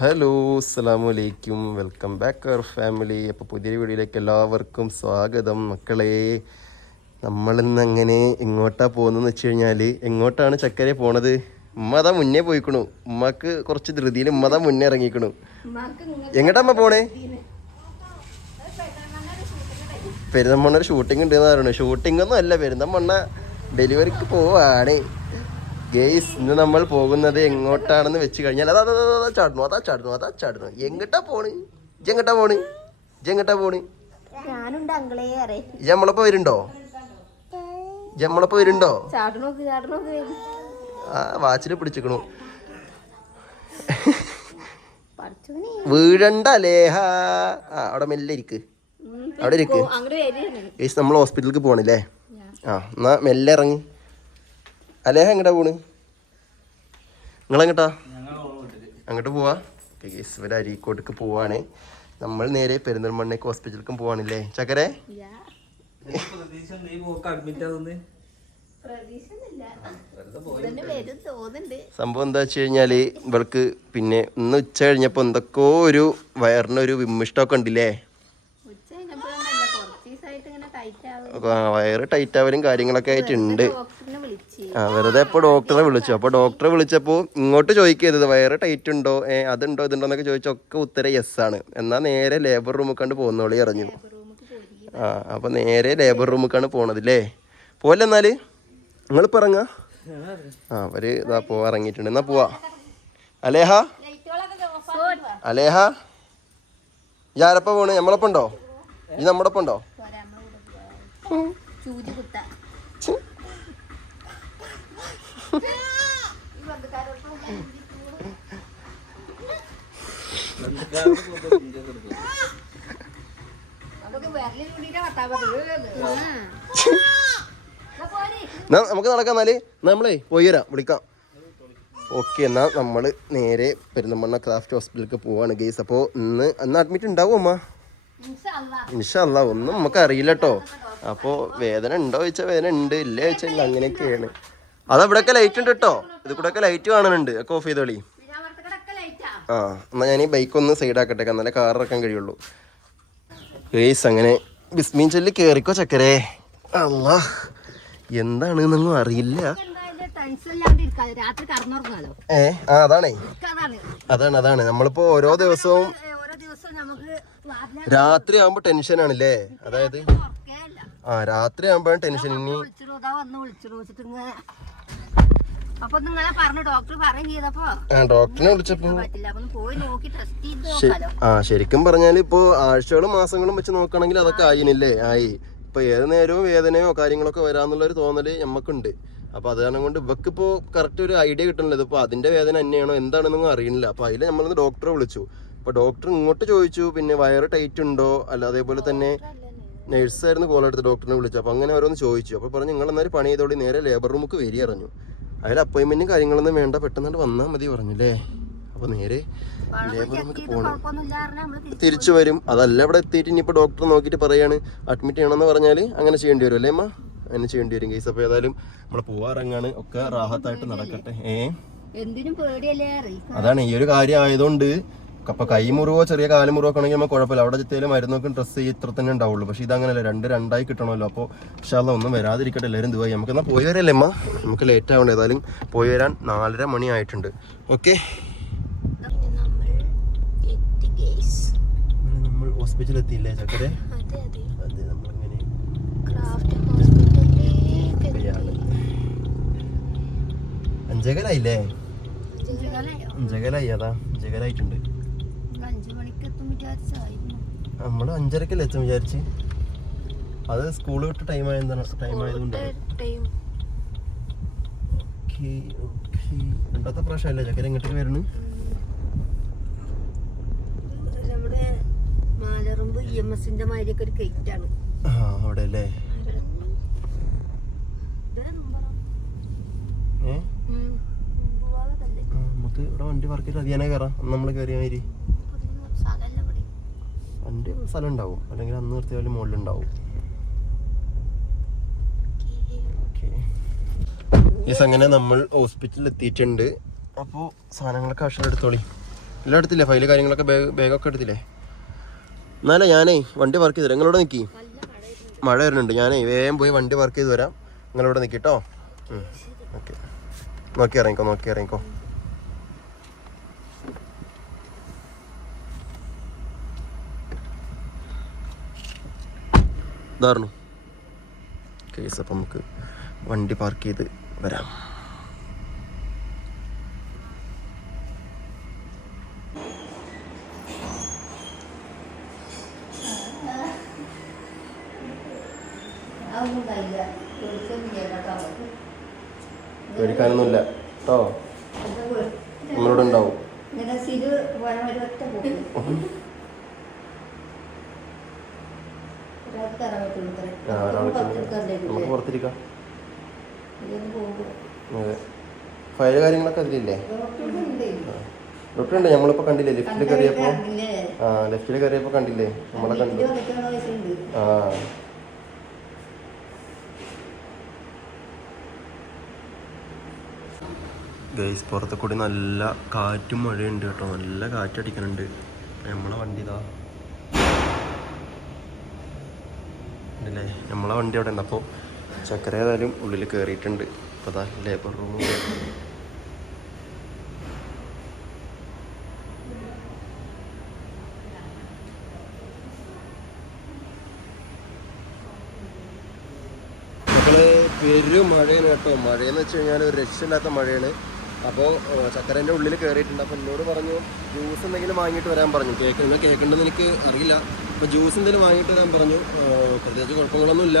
Hello അസ്സാം വലൈക്കും welcome back അവർ family. അപ്പോൾ പുതിയ വീഡിയോയിലേക്ക് എല്ലാവർക്കും സ്വാഗതം. മക്കളെ നമ്മളിന്ന് അങ്ങനെ എങ്ങോട്ടാണ് പോകുന്നതെന്ന് വെച്ച് കഴിഞ്ഞാൽ എങ്ങോട്ടാണ് ചക്കരെ പോണത്? ഉമ്മ അതാ മുന്നേ പോയിക്കണു. ഉമ്മക്ക് കുറച്ച് ധൃതിയിൽ ഉമ്മ അതാ മുന്നേ ഇറങ്ങിക്കണു. എങ്ങോട്ടാ അമ്മ പോണേ പെരുന്തമണ്ണ ഒരു ഷൂട്ടിംഗ് ഉണ്ട് എന്ന് പറയുന്നത് ഷൂട്ടിംഗ് ഒന്നും അല്ല. പെരുന്തമണ്ണ ഡെലിവറിക്ക് പോവാണ്. ഗെയ്സ് ഇന്ന് നമ്മൾ പോകുന്നത് എങ്ങോട്ടാണെന്ന് വെച്ച് കഴിഞ്ഞാൽ അതാ അതാ, അതാ, ചാടുന്നു ചാടണു അതാ ചാടണു അതാ ചാടണു എങ്ങട്ടാ പോണ്? ജെങ്ങട്ടാ പോണ്? ജെങ്ങട്ടാ പോണ്? ഞാനുണ്ട് വരുണ്ടോ വരുണ്ടോ നമ്മളൊപ്പം നമ്മളൊപ്പം ചാടണോക്ക് ആ വാച്ചിൽ പിടിച്ചിക്കണു. വീഴണ്ട ലേഹ. ആ അവിടെ മെല്ലെ ഇരിക്ക്. അവിടെ ഇരിക്ക് ഗെയ്സ് നമ്മൾ ഹോസ്പിറ്റലിലേക്ക് പോണില്ലേ ആ എന്നാ മെല്ലെ ഇറങ്ങി. അലേഹ എങ്ങട്ടാ പോണ്? നിങ്ങളെങ്ങട്ടാ? അങ്ങോട്ട് പോവാ? ഗെയ്സ് ഇവർ അരീക്കോട്ടേക്ക് പോവാണ്. നമ്മൾ നേരെ പെരിന്തൽമണ്ണയ്ക്ക് ഹോസ്പിറ്റലിലേക്കും പോവാണില്ലേ? ചക്കരെ സംഭവം എന്താ വെച്ച് കഴിഞ്ഞാൽ ഇവൾക്ക് പിന്നെ ഇന്ന് ഉച്ച കഴിഞ്ഞപ്പോൾ എന്തൊക്കെയോ ഒരു വയറിനൊരു വിമ്മിഷ്ടമൊക്കെ ഉണ്ടില്ലേ? വയറ് ടൈറ്റ് ആവലും കാര്യങ്ങളൊക്കെ ആയിട്ടുണ്ട്. ആ വെറുതെ ഇപ്പോൾ ഡോക്ടറെ വിളിച്ചു. അപ്പോൾ ഡോക്ടറെ വിളിച്ചപ്പോൾ ഇങ്ങോട്ട് ചോദിക്കരുത്. വയറ് ടൈറ്റ് ഉണ്ടോ? ഏ അതുണ്ടോ? ഇതുണ്ടോ എന്നൊക്കെ ചോദിച്ചൊക്കെ ഉത്തരം യെസ് ആണ്. എന്നാൽ നേരെ ലേബർ റൂമിൽ കണ്ട് പോകുന്നോളി അറിഞ്ഞു. ആ അപ്പോൾ നേരെ ലേബർ റൂമിലേക്കാണ് പോണത് അല്ലേ പോലെ എന്നാൽ? നിങ്ങൾ ഇറങ്ങ? ആ അവർ ഇതാ പോവാ ഇറങ്ങിയിട്ടുണ്ട്. എന്നാ പോവാ. അലേഹ? അലേഹ? ഇയാരപ്പ പോണ്? നമ്മളൊപ്പം ഉണ്ടോ? ഈ നമ്മുടെ ഒപ്പം ഉണ്ടോ കുത്ത എന്നാ നമുക്ക് നടക്കാം എന്നാ നമ്മളേ പോയി വരാം വിളിക്കാം. ഓക്കെ എന്നാൽ നമ്മൾ നേരെ പെരുന്തമണ്ണ ക്രാഫ്റ്റ് ഹോസ്പിറ്റലിലേക്ക് പോവാണ് ഗെയ്സ് അപ്പോൾ ഇന്ന് ഇന്ന് അഡ്മിറ്റ് ഉണ്ടാവും അമ്മ ഇൻഷല്ല ഒന്നും നമുക്ക് അറിയില്ല കേട്ടോ അപ്പോൾ വേദന ഉണ്ടോ ചോദിച്ചാൽ വേദന ഉണ്ട് ഇല്ലേ ചോദിച്ചാൽ അങ്ങനെയൊക്കെയാണ്. അതവിടെയൊക്കെ ലൈറ്റ് ഉണ്ട് കേട്ടോ ഇത് കൂടെയൊക്കെ ലൈറ്റ് കാണുന്നുണ്ട്. ഒക്കെ ഓഫ് ചെയ്തോളി. ആ എന്നാൽ ഞാൻ ഈ ബൈക്ക് ഒന്ന് സൈഡാക്കട്ടെ എന്നാലേ കാർ ഇറക്കാൻ കഴിയുള്ളൂ. ഏയ്സ് അങ്ങനെ ബിസ്മീൻ ചൊല്ലി കയറിക്കോ ചക്കരേ. അല്ലാ അറിയില്ല. ഇരിക്കാതെ രാത്രി കടന്നുറങ്ങാലോ ഏ ആ അതാണേ. അതാണ് അതാണ്. നമ്മളിപ്പോ ഓരോ ദിവസവും രാത്രി ആകുമ്പോ ടെൻഷൻ ആണല്ലേ? അതായത് ആ രാത്രി ആകുമ്പോഴാണ് ടെൻഷൻ ഇനി വിളിച്ചിട്ടു ഇതാ വന്ന് വിളിച്ചിട്ടു വെച്ചിട്ട് ഇങ്ങനെ അപ്പൊ നിങ്ങളെ പറഞ്ഞു ഡോക്ടർ പറയും ചെയ്തപ്പോ ആ ഡോക്ടറിനെ വിളിച്ചപ്പോ പറ്റില്ല. അപ്പൊ പോയി നോക്കി ടെസ്റ്റ് ചെയ്ത് ശരി. നോക്കാലോ. ആ ശരിക്കും പറഞ്ഞാൽ ഇപ്പോ ആഴ്ചകളും മാസങ്ങളും വെച്ച് നോക്കണെങ്കിൽ അതൊക്കെ ആയിനില്ലേ? ആയി. ഇപ്പൊ ഏത് നേരവും വേദനയോ കാര്യങ്ങളൊക്കെ വരാന്നുള്ള ഒരു തോന്നൽ നമുക്കുണ്ട് അപ്പൊ അത് കാരണം കൊണ്ട് ഇവക്ക് ഇപ്പോ കറക്റ്റ് ഒരു ഐഡിയ കിട്ടണില്ല. ഇതിപ്പോ അതിന്റെ വേദന തന്നെയാണോ എന്താണെന്നൊന്നും അറിയണില്ല. അപ്പൊ അതിൽ നമ്മളൊന്ന് ഡോക്ടറെ വിളിച്ചു. അപ്പൊ ഡോക്ടർ ഇങ്ങോട്ട് ചോദിച്ചു. പിന്നെ വയറ് ടൈറ്റ് ഉണ്ടോ? അല്ല അതേപോലെ തന്നെ നഴ്സായിരുന്നു കോൾ എടുത്ത് ഡോക്ടറിനെ വിളിച്ചു. അപ്പൊ അങ്ങനെ ഓരോന്ന് ചോദിച്ചു. അപ്പൊ പറഞ്ഞു നിങ്ങൾ എന്നാലും പണി ചെയ്തോടി നേരെ ലേബർ റൂമുക്ക് വരി അറിഞ്ഞു അതിൽ അപ്പോയിൻമെന്റും കാര്യങ്ങളൊന്നും വേണ്ട പെട്ടെന്ന് വന്നാൽ മതി പറഞ്ഞു അല്ലേ അപ്പൊ നേരെ നമുക്ക് പോകണം തിരിച്ചു വരും. അതല്ല ഇവിടെ എത്തിയിട്ട് ഇനിയിപ്പോൾ ഡോക്ടർ നോക്കിയിട്ട് പറയാണ് അഡ്മിറ്റ് ചെയ്യണമെന്ന് പറഞ്ഞാൽ അങ്ങനെ ചെയ്യേണ്ടി വരും അല്ലേ അമ്മ? അങ്ങനെ ചെയ്യേണ്ടി വരും കേസ് അപ്പോൾ ഏതായാലും നമ്മൾ പോവാറങ്ങാണ്. ഒക്കെ റാഹത്തായിട്ട് നടക്കട്ടെ. ഏ? അതാണ് ഈ ഒരു കാര്യം ആയതുകൊണ്ട് അപ്പൊ കൈ മുറിവോ ചെറിയ കാലുമുറിവോ ഒക്കെ ആണെങ്കിൽ നമുക്ക് കുഴപ്പമില്ല. അവിടെ ചെത്തിയാലും മരുന്നൊക്കെ ഡ്രസ്സ് ഇത്ര തന്നെ ഉണ്ടാവുള്ളൂ. പക്ഷെ ഇതങ്ങനല്ല. രണ്ട് രണ്ടായി കിട്ടണമല്ലോ. അപ്പോൾ ഇഷ്ടമല്ല ഒന്നും വരാതിരിക്കട്ടെ. എല്ലാവരും ദുബായി നമുക്ക് എന്നാൽ പോയി വരല്ലേ അമ്മ നമുക്ക് ലേറ്റ് ആവണ്ട. ഏതായാലും പോയി വരാൻ നാലര മണി ആയിട്ടുണ്ട്. ഓക്കെ നമ്മൾ നമ്മൾ ഹോസ്പിറ്റലിൽ എത്തിയില്ലേ ചക്കരെ? അതെ നമ്മളിങ്ങനെ. അഞ്ചേകലായില്ലേ? അഞ്ചേകലായി അതാ. അഞ്ചേകലായിട്ടുണ്ട്. നമ്മൾ അഞ്ചരക്കല്ലേ എത്തും വിചാരിച്ച്? അത് സ്കൂൾ വിട്ട് ടൈം ആയതാണ് ടൈം ആയതുകൊണ്ട് ഓക്കെ ഓക്കെ. രണ്ടാമത്തെ പ്രാവശ്യമല്ലേ ചക്കര ഇങ്ങോട്ടേക്ക് വരുന്നു നമ്മുടെ മാലറുമ്പ് ഇ എം എസിന്റെ മാതിരിയൊക്കെ ഒരു ഗേറ്റ് ആണ്. ആ അവിടെ അല്ലേ ഏ? ആ, നമുക്ക് ഇവിടെ വണ്ടി പാർക്ക് ചെയ്ത് അതിയാനെ കയറാം നമ്മൾ നമ്മൾ കയറിയ മാതിരി. വണ്ടി സ്ഥലം ഉണ്ടാവും അല്ലെങ്കിൽ അന്ന് നിർത്തിയാലും മുകളിലുണ്ടാവും അങ്ങനെ നമ്മൾ ഹോസ്പിറ്റലിൽ എത്തിയിട്ടുണ്ട്. അപ്പോൾ സാധനങ്ങളൊക്കെ ആവശ്യം എടുത്തോളി. എല്ലാം എടുത്തില്ലേ? ഫയൽ കാര്യങ്ങളൊക്കെ ബാഗ് ബാഗൊക്കെ എടുത്തില്ലേ? എന്നാലേ ഞാനേ വണ്ടി വർക്ക് ചെയ്ത് തരാം നിങ്ങളോട് നിൽക്കി മഴ വരുന്നുണ്ട്. ഞാനേ വേഗം പോയി വണ്ടി വർക്ക് ചെയ്ത് വരാം. നിങ്ങളിവിടെ നിൽക്കിട്ടോ ഓക്കെ. നോക്കി ഇറങ്ങിക്കോ നോക്കി ഇറങ്ങിക്കോ. ഇതായിരുന്നു. കേസ് അപ്പം നമുക്ക് വണ്ടി പാർക്ക് ചെയ്ത് വരാം. പേടിക്കാനൊന്നുമില്ല. കേട്ടോ? നമ്മളോട് ഉണ്ടാവും ഇങ്ങനെ സിരു പോയ ഒരു ഒറ്റ പോക്ക്. ഒരാൾക്ക് കയറാൻ പറ്റുള്ളൂ ഇത്രേ. ആ, ഒരാൾക്ക് പുറത്തെടുക്കാൻ നമുക്ക്? പുറത്തിരിക്കാം. അതെ. ഫയൽ കാര്യങ്ങളൊക്കെ അതിലില്ലേ. ഡോക്ടർ ഉണ്ട് നമ്മളിപ്പോൾ കണ്ടില്ലേ? ലിഫ്റ്റിൽ കയറിയപ്പോൾ ആ ലിഫ്റ്റിൽ കയറിയപ്പോൾ കണ്ടില്ലേ? നമ്മളെ കണ്ടു. ആ. ഗൈസ് പുറത്ത് കൂടി നല്ല കാറ്റും മഴയുണ്ട് കേട്ടോ. നല്ല കാറ്റടിക്കുന്നുണ്ട് നമ്മളെ വണ്ടി ഇതാ. ഉണ്ടല്ലേ നമ്മളെ വണ്ടി അവിടെ ഉണ്ട്. അപ്പോൾ ചക്കര ഏതായാലും ഉള്ളിൽ കയറിയിട്ടുണ്ട് അപ്പോൾ അതാ ലേബർ റൂം പെരും മഴയാണ് കേട്ടോ. മഴയെന്ന് വെച്ച് കഴിഞ്ഞാൽ ഒരു രക്ഷയില്ലാത്ത മഴയാണ്. അപ്പോൾ ചക്കരേന്റെ ഉള്ളിൽ കയറിയിട്ടുണ്ട് അപ്പോൾ എന്നോട് പറഞ്ഞു ജ്യൂസ് എന്തെങ്കിലും വാങ്ങിയിട്ട് വരാൻ പറഞ്ഞു. കേക്ക് നിങ്ങൾ കേൾക്കേണ്ടതെന്ന് എനിക്ക് അറിയില്ല. അപ്പോൾ ജ്യൂസ് എന്തെങ്കിലും വാങ്ങിയിട്ട് വരാൻ പറഞ്ഞു. പ്രത്യേകിച്ച് കുഴപ്പങ്ങളൊന്നുമില്ല.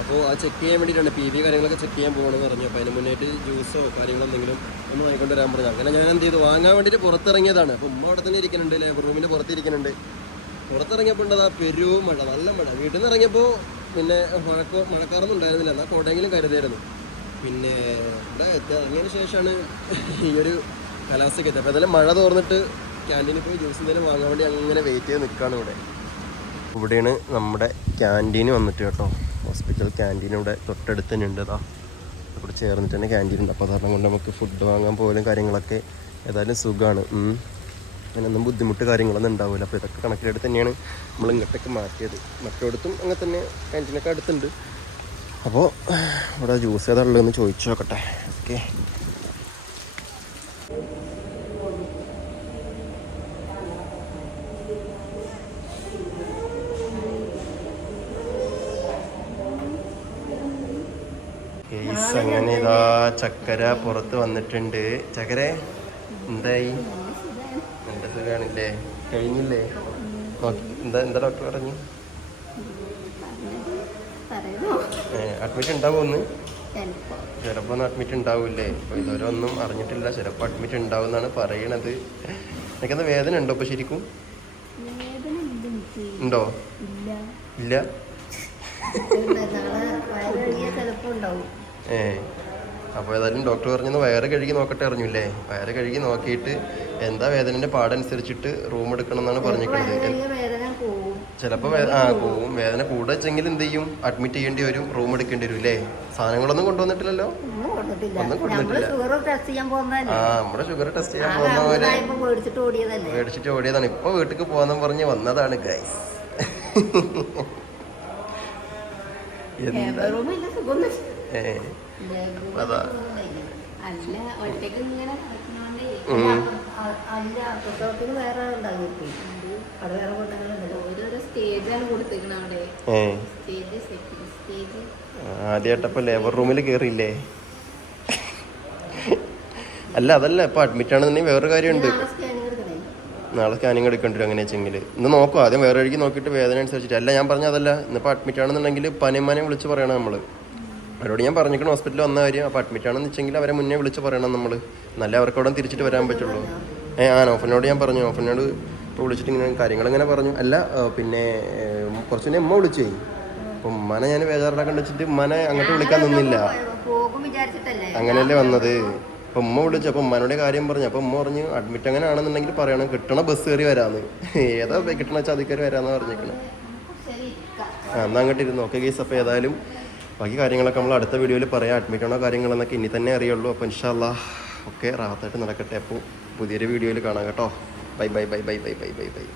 അപ്പോൾ ആ ചെക്ക് ചെയ്യാൻ വേണ്ടിയിട്ടാണ്. പി കാര്യങ്ങളൊക്കെ ചെക്ക് ചെയ്യാൻ പോകണമെന്ന് പറഞ്ഞു. അപ്പോൾ അതിന് മുന്നേറ്റ് ജ്യൂസോ കാര്യങ്ങളോ എന്തെങ്കിലും ഒന്ന് വാങ്ങിക്കൊണ്ട് വരാൻ പറഞ്ഞു. അങ്ങനെ ഞാൻ എന്ത് ചെയ്തു? വാങ്ങാൻ വേണ്ടിയിട്ട് പുറത്തിറങ്ങിയതാണ്. അപ്പോൾ ഉമ്മ അവിടെ തന്നെ ഇരിക്കുന്നുണ്ട്. ലേബർ റൂമിന്റെ പുറത്തിരിക്കുന്നുണ്ട് പുറത്തിറങ്ങിയപ്പോൾ ആ പെരുവും മഴ നല്ല മഴ. വീട്ടിൽ നിന്ന് ഇറങ്ങിയപ്പോൾ പിന്നെ മഴക്കോ മഴക്കാറൊന്നും ഉണ്ടായിരുന്നില്ല. എന്നാൽ കോട്ടയെങ്കിലും കരുതായിരുന്നു പിന്നെ ഇവിടെ എത്തുക ഇറങ്ങിയതിന് ശേഷമാണ് ഈ ഒരു കലാസൊക്കെ എത്തുക അപ്പോൾ മഴ തോർന്നിട്ട് ക്യാന്റീനിൽ പോയി ജ്യൂസ് എന്തെങ്കിലും വാങ്ങാൻ വേണ്ടി അങ്ങനെ വെയിറ്റ് ചെയ്ത് നിൽക്കുകയാണ് ഇവിടെ. ഇവിടെയാണ് നമ്മുടെ ക്യാന്റീൻ വന്നിട്ട് കേട്ടോ. ഹോസ്പിറ്റൽ ക്യാന്റീൻ ഇവിടെ തൊട്ടടുത്ത് തന്നെ ഉണ്ട് ഇവിടെ ചേർന്നിട്ട് തന്നെ ക്യാന്റീൻ ഉണ്ട്. അപ്പോൾ അതാണ് കൊണ്ട് നമുക്ക് ഫുഡ് വാങ്ങാൻ പോലും കാര്യങ്ങളൊക്കെ ഏതായാലും സുഖമാണ് അങ്ങനെയൊന്നും ബുദ്ധിമുട്ട് കാര്യങ്ങളൊന്നും ഉണ്ടാവില്ല. അപ്പോൾ ഇതൊക്കെ കണക്കിലെടുത്ത് തന്നെയാണ് നമ്മൾ ഇങ്ങോട്ടേക്ക് മാറ്റിയത്. മറ്റോടത്തും അങ്ങനെ തന്നെ ക്യാന്റീനൊക്കെ അടുത്തുണ്ട്. അപ്പോൾ ഇവിടെ ജ്യൂസ് ഏതാ ഉള്ളതെന്ന് ചോദിച്ചു നോക്കട്ടെ. ഓക്കെ. അങ്ങനെ ഇതാ ചക്കര പുറത്ത് വന്നിട്ടുണ്ട്. ചക്കര എന്തായി? നല്ല സുഖാണില്ലേ കഴിഞ്ഞില്ലേ? എന്താ എന്താ ഡോക്ടർ പറഞ്ഞു? അഡ്മിറ്റ് ഉണ്ടാവുമെന്ന്? ചിലപ്പോ. ചിലപ്പോൾ ഒന്ന് അഡ്മിറ്റ് ഉണ്ടാവില്ലേ? അപ്പോൾ ഇതുവരെ ഒന്നും അറിഞ്ഞിട്ടില്ല. ചിലപ്പോ അഡ്മിറ്റ് ഉണ്ടാവും എന്നാണ് പറയണത്. എനിക്കത് വേദന ഉണ്ടോ ഇപ്പോൾ ശരിക്കും? ഉണ്ട്? ഇല്ല. ഉണ്ടാവും. ഏ. അപ്പോൾ ഏതായാലും ഡോക്ടർ പറഞ്ഞത് വയറ് കഴുകി നോക്കട്ടെ അറിഞ്ഞില്ലേ? വയറ് കഴുകി നോക്കിയിട്ട് എന്താ വേദനന്റെ പാടനുസരിച്ചിട്ട് റൂം എടുക്കണം എന്നാണ് വയറ് പറഞ്ഞിട്ടുള്ളത് കഴുകിയ വേദന പോവും. ചിലപ്പോൾ ആ പോവും. വേദന കൂടെ വെച്ചെങ്കിൽ എന്ത് ചെയ്യും? അഡ്മിറ്റ് ചെയ്യേണ്ടി വരും. റൂം എടുക്കേണ്ടി വരും അല്ലേ? സാധനങ്ങളൊന്നും കൊണ്ടുവന്നിട്ടില്ലല്ലോ? ഒന്നും കൊണ്ടുവന്നിട്ടില്ല. ആ നമ്മുടെ ഷുഗർ ടെസ്റ്റ് ചെയ്യാൻ പോകുന്നവര് മേടിച്ചിട്ട് ഓടിയതാണ്. ഇപ്പൊ വീട്ടിൽ പോകാന്ന് പറഞ്ഞ് വന്നതാണ് ഗൈസ് എന്താ? ലേബർ റൂമില്ല ഏ. അതാ. അല്ല ഒറ്റയ്ക്ക് ഇങ്ങനെ അല്ല പ്രസവത്തിന് വേറെ ആളുണ്ടാകും അവിടെ വേറെ ഓരോരോ സ്റ്റേജാണ് കൊടുത്തേക്കണ അവിടെ. സ്റ്റേജ് സെക്കൻഡ് സ്റ്റേജ് ആദ്യമായിട്ടപ്പോ ലേബർ റൂമിൽ കേറിയില്ലേ? അല്ല അതല്ല ഇപ്പൊ അഡ്മിറ്റ് ആണെന്നുണ്ടെങ്കിൽ വേറൊരു കാര്യമുണ്ട്. നാളെ സ്കാനിങ് എടുക്കേണ്ടി വരും അങ്ങനെ വെച്ചെങ്കിൽ ഇന്ന് നോക്കും ആദ്യം വേറെ വഴിക്ക് നോക്കിയിട്ട് വേദന അനുസരിച്ചിട്ട്. അല്ല ഞാൻ പറഞ്ഞ അതല്ല ഇന്നിപ്പോൾ അഡ്മിറ്റ് ആണെന്നുണ്ടെങ്കിൽ പനിമാനെ വിളിച്ച് പറയണം നമ്മൾ അവരോട് ഞാൻ പറഞ്ഞിരിക്കണം ഹോസ്പിറ്റലിൽ വന്ന കാര്യം അപ്പോൾ അഡ്മിറ്റ് ആണെന്ന് വെച്ചെങ്കിൽ അവരെ മുന്നേ വിളിച്ച് പറയണം നമ്മൾ നല്ല അവർക്ക് അവിടെ തിരിച്ചിട്ട് വരാൻ പറ്റുള്ളൂ. ഏ ആ നോഫനോട് ഞാൻ പറഞ്ഞു. നോഫനോട് ഇപ്പോൾ വിളിച്ചിട്ട് ഇങ്ങനെ കാര്യങ്ങൾ ഇങ്ങനെ പറഞ്ഞു. അല്ല പിന്നെ കുറച്ച് മുന്നേ വിളിച്ചു കഴിഞ്ഞു അപ്പം ഉമ്മനെ ഞാൻ ബേജാറിലാക്കാൻ വെച്ചിട്ട് ഉമ്മനെ അങ്ങോട്ട് വിളിക്കാൻ നിന്നില്ല. അങ്ങനെയല്ലേ വന്നത്. അപ്പം ഉമ്മ വിളിച്ചു അപ്പം ഉമ്മനോട് കാര്യം പറഞ്ഞു. അപ്പം ഉമ്മ പറഞ്ഞു അഡ്മിറ്റ് അങ്ങനെ ആണെന്നുണ്ടെങ്കിൽ പറയണം. കിട്ടണ ബസ് കയറി വരാമെന്ന് ഏതാ കിട്ടണ കയറി വരാമെന്ന് പറഞ്ഞേക്കണം ആ എന്നാൽ അങ്ങോട്ട് ഇരുന്ന് ഓക്കെ കേസ് അപ്പോൾ ഏതായാലും ബാക്കി കാര്യങ്ങളൊക്കെ നമ്മൾ അടുത്ത വീഡിയോയിൽ പറയാം. അഡ്മിറ്റ് ആണോ കാര്യങ്ങളെന്നൊക്കെ ഇനി തന്നെ അറിയുള്ളൂ. അപ്പോൾ ഇൻഷാല്ലാ ഒക്കെ റാത്തായിട്ട് നടക്കട്ടെ. അപ്പോൾ പുതിയൊരു വീഡിയോയിൽ കാണാം കേട്ടോ. Bye bye bye bye bye bye bye bye.